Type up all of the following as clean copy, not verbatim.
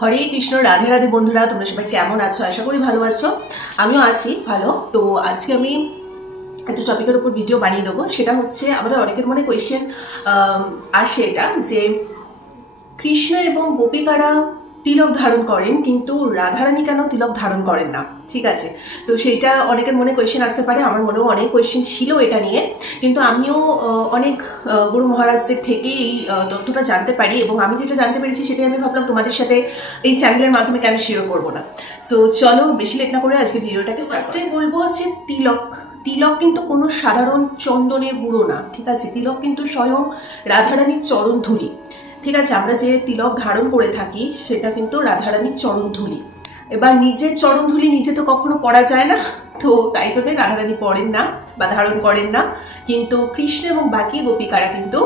হরে কৃষ্ণ। রাধে রাধে বন্ধুরা, তোমরা সবাই কেমন আছো? আশা করি ভালো আছো। আমিও আছি ভালো। তো আজকে আমি একটা টপিকের উপর ভিডিও বানিয়ে দেবো। সেটা হচ্ছে আমাদের অনেকের মনে কোয়েশ্চেন আসে এটা যে কৃষ্ণ এবং গোপিকারা তিলক ধারণ করেন কিন্তু রাধারানী কেন তিলক ধারণ করেন না। ঠিক আছে, তো সেইটা অনেকের মনে কোয়েশ্চেন আসতে পারে। আমার মনেও অনেক কোয়েশ্চেন ছিল এটা নিয়ে, কিন্তু আমিও অনেক গুরু মহারাজদের থেকে এই তথ্যটা জানতে পারি এবং আমি যেটা জানতে পেরেছি সেটাই আমি ভাবলাম তোমাদের সাথে এই চ্যানেলের মাধ্যমে কেন শেয়ার করবো না। সো চলো বেশি লেট না করে আজকে ভিডিওটাকে ফার্স্টে বলবো হচ্ছে তিলক। তিলক কিন্তু কোনো সাধারণ চন্দনের গুঁড়ো না, ঠিক আছে। তিলক কিন্তু স্বয়ং রাধারানীর চরণ ধুলি। ঠিক আছে, আমরা যে তিলক ধারণ করে থাকি সেটা কিন্তু রাধারানীর চরণ ধুলি। এবার নিজের চরণ ধুলি নিজে তো কখনো পরা যায় না, তো তাই জন্য রাধারানী পরেন না বা ধারণ করেন না। কিন্তু কৃষ্ণ এবং বাকি গোপিকারা কিন্তু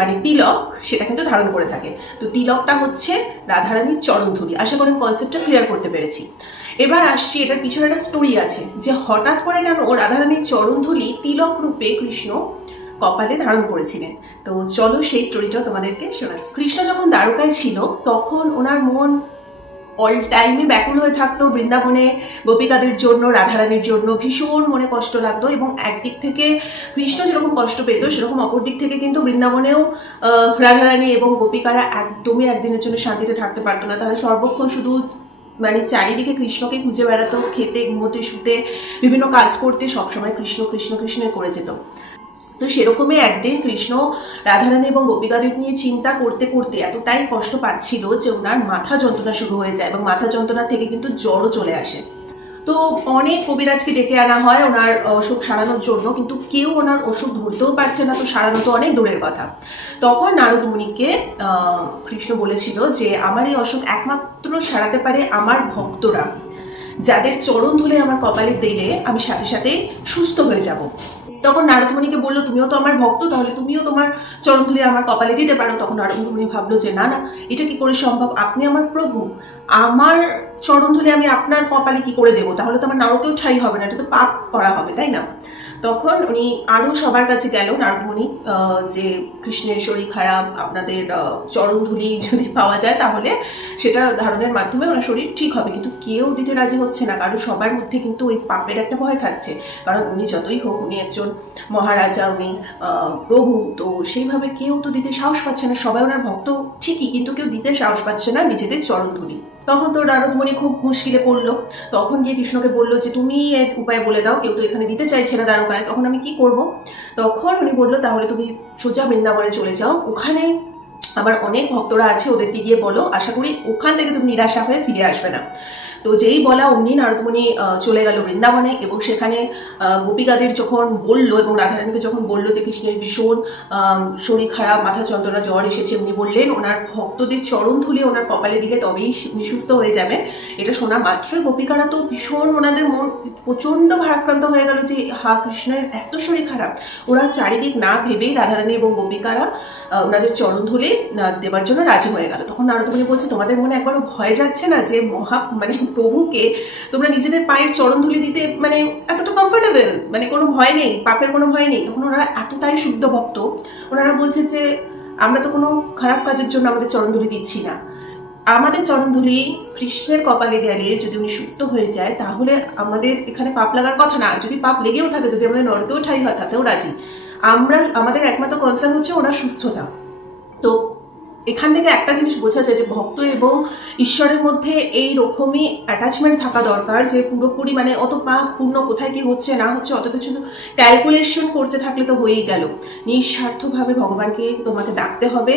মানে তিলক সেটা কিন্তু ধারণ করে থাকে। তো তিলকটা হচ্ছে রাধারানীর চরণ ধুলি। আশা করি কনসেপ্টটা ক্লিয়ার করতে পেরেছি। এবার আসছি, এটার পিছনে একটা স্টোরি আছে যে হঠাৎ করে কেন রাধারানীর চরণ ধুলি তিলক রূপে কৃষ্ণ কপালে ধারণ করেছিলেন। তো চলো সেই স্টোরিটাও তোমাদেরকে শোনাচ্ছি। কৃষ্ণ যখন দ্বারকায় ছিল তখন ওনার মন অল টাইমে ব্যাকুল হয়ে থাকতো বৃন্দাবনে গোপিকাদের জন্য, রাধারানীর জন্য। ভীষণ মনে কষ্ট লাগতো এবং একদিক থেকে কৃষ্ণ যেরকম কষ্ট পেত সেরকম অপর দিক থেকে কিন্তু বৃন্দাবনেও রাধারানী এবং গোপিকারা একদমই একদিনের জন্য শান্তিতে থাকতে পারতো না। তারা সর্বক্ষণ শুধু মানে চারিদিকে কৃষ্ণকে খুঁজে বেড়াতো, খেতে ঘুমোতে শুতে বিভিন্ন কাজ করতে সবসময় কৃষ্ণ কৃষ্ণ কৃষ্ণ করে যেত। তো সেরকমই একদিন কৃষ্ণ রাধারানী এবং গোপিকাদের নিয়ে চিন্তা করতে করতে এতটাই কষ্ট পাচ্ছিল যে ওনার মাথা যন্ত্রণা শুরু হয়ে যায় এবং মাথা যন্ত্রণা থেকে কিন্তু জ্বরও চলে আসে। তো অনেক কবিরাজকে ডেকে আনা হয় ওনার অসুখ সারানোর জন্য, কিন্তু কেউ ওনার অসুখ ধরতেও পারছে না, তো সারানো তো অনেক দূরের কথা। তখন নারদ মুনিকে কৃষ্ণ বলেছিল যে আমার এই অসুখ একমাত্র সারাতে পারে আমার ভক্তরা, যাদের চরণ ধুলে আমার কপালে দিলে আমি সাথে সাথে সুস্থ হয়ে যাব। তখন নারদ মুনিকে বললো তুমিও তো আমার ভক্ত, তাহলে তুমিও তোমার চরণ ধুলে আমার কপালে দিতে পারো। তখন নারদ মুনি ভাবলো যে না না, এটা কি করে সম্ভব? আপনি আমার প্রভু, আমার চরণ ধুলে আমি আপনার কপালে কি করে দেবো? তাহলে তো আমার নরকেও ঠাঁই হবে না, এটা তো পাপ করা হবে, তাই না? তখন উনি আরো সবার কাছে গেল নারদমণি, যে কৃষ্ণের শরীর খারাপ, আপনাদের চরণ ধুলি যদি পাওয়া যায় তাহলে সেটা ধারণের মাধ্যমে ওনার শরীর ঠিক হবে। কিন্তু কেউ দিতে রাজি হচ্ছে না, কারণ সবার মধ্যে কিন্তু ওই পাপের একটা ভয় থাকছে। কারণ উনি যতই হোক উনি একজন মহারাজা, উনি প্রভু, তো সেইভাবে কেউ তো দিতে সাহস পাচ্ছে না। সবাই ওনার ভক্ত ঠিকই, কিন্তু কেউ দিতে সাহস পাচ্ছে না নিজেদের চরণ ধুলি। তখন তো নারদমণি খুব মুশকিলে পড়লো। তখন গিয়ে কৃষ্ণকে বললো যে তুমি এর উপায় বলে দাও, কেউ তো এখানে দিতে চাইছে না দ্বারকায়, তখন আমি কি করব? তখন উনি বললো তাহলে তুমি সোজা বৃন্দাবনে চলে যাও, ওখানে আমার অনেক ভক্তরা আছে, ওদেরকে গিয়ে বলো, আশা করি ওখান থেকে তুমি নিরাশা হয়ে ফিরে আসবে না। তো যেই বলা অমনি নারদমণি চলে গেল বৃন্দাবনে এবং সেখানে গোপিকাদের যখন বললো এবং রাধারানীকে যখন বললো যে কৃষ্ণের ভীষণ শরীর খারাপ, মাথা যন্ত্রণা, জ্বর এসেছে, উনি বললেন ওনার ভক্তদের চরণ ধুলে ওনার কপালে দিলে তবেই উনি সুস্থ হয়ে যাবেন। এটা শোনা মাত্রই গোপিকারা তো ভীষণ, ওনাদের মন প্রচণ্ড ভারাক্রান্ত হয়ে গেল যে হা, কৃষ্ণের এত শরীর খারাপ। ওরা চারিদিক না ভেবেই রাধারানী এবং গোপিকারা ওনাদের চরণ ধুলে দেওয়ার জন্য রাজি হয়ে গেল। তখন নারদমণি বলছে তোমাদের মনে একবারও ভয় যাচ্ছে না যে মানে প্রভুকে তোমরা নিজেদের পায়ের চরণ ধুলি দিতে মানে এতটা কমফোর্টেবল, মানে কোনো ভয় নেই, পাপের কোনো ভয় নেই? তখন ওনারা এতটাই শুদ্ধ ভক্ত, ওনারা বলছে যে আমরা তো কোনো খারাপ কাজের জন্য আমাদের চরণ ধুলি দিচ্ছি না। আমাদের চরণ ধুলি কৃষ্ণের কপালে গেলে যদি উনি সুস্থ হয়ে যায় তাহলে আমাদের এখানে পাপ লাগার কথা না। যদি পাপ লেগেও থাকে, যদি আমাদের নরকেও ঠাঁই হয়, তাতেও রাজি। আমাদের একমাত্র কনসার্ন হচ্ছে ওনার সুস্থতা। তো এখান থেকে একটা জিনিস বোঝা যায় যে ভক্ত এবং ঈশ্বরের মধ্যে এই রকমই অ্যাটাচমেন্ট থাকা দরকার যে পুরোপুরি মানে অত পাপ পূর্ণ কোথায় কি হচ্ছে না হচ্ছে অত কিছু ক্যালকুলেশন করতে থাকলে তো হয়েই গেল। নিঃস্বার্থভাবে ভগবানকে তোমাকে ডাকতে হবে,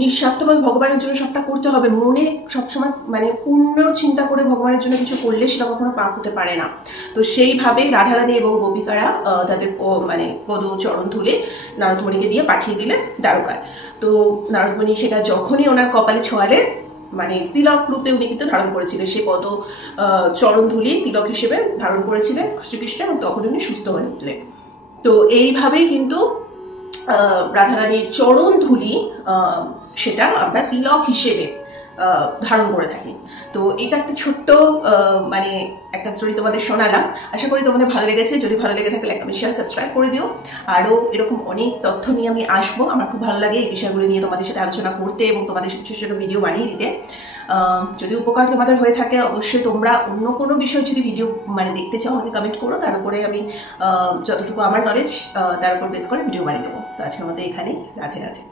নিঃস্বার্থভাবে ভগবানের জন্য সবটা করতে হবে। মনে সবসময় মানে পূর্ণ চিন্তা করে ভগবানের জন্য কিছু করলে সেটা কখনো পাপ হতে পারে না। তো সেইভাবেই রাধারানী এবং গোপিকারা তাদের মানে পদ চরণ ধুলে নারদমণিকে দিয়ে পাঠিয়ে দিলেন দ্বারকায়। তো নারদমণি সেটা যখনই ওনার কপালে ছোঁয়ালেন, মানে তিলক রূপে উনি কিন্তু ধারণ করেছিলেন, সেই পদ চরণ ধুলি তিলক হিসেবে ধারণ করেছিলেন শ্রীকৃষ্ণ, এবং তখন উনি সুস্থ হয়ে উঠলেন। তো এইভাবেই কিন্তু রাধারানীর চরণ ধুলি সেটা আমরা তিলক হিসেবে ধারণ করে থাকি। তো এটা একটা ছোট্ট মানে একটা স্টোরি তোমাদের শোনালাম। আশা করি তোমাদের ভালো লেগেছে। যদি ভালো লেগে থাকে লাইক কমেন্ট শেয়ার সাবস্ক্রাইব করে দিও। আরও এরকম অনেক তথ্য নিয়ে আমি আসবো। আমার খুব ভালো লাগে এই বিষয়গুলো নিয়ে তোমাদের সাথে আলোচনা করতে এবং তোমাদের সাথে ছোটো ছোটো ভিডিও বানিয়ে দিতে। যদি উপকার তোমাদের হয়ে থাকে অবশ্যই তোমরা অন্য কোনো বিষয় যদি ভিডিও মানে দেখতে চাও আমাকে কমেন্ট করো, তার উপরে আমি যতটুকু আমার নলেজ তার উপর বেস করে ভিডিও বানিয়ে দেবো। তো আজকের মতো এখানেই, রাধে রাধে।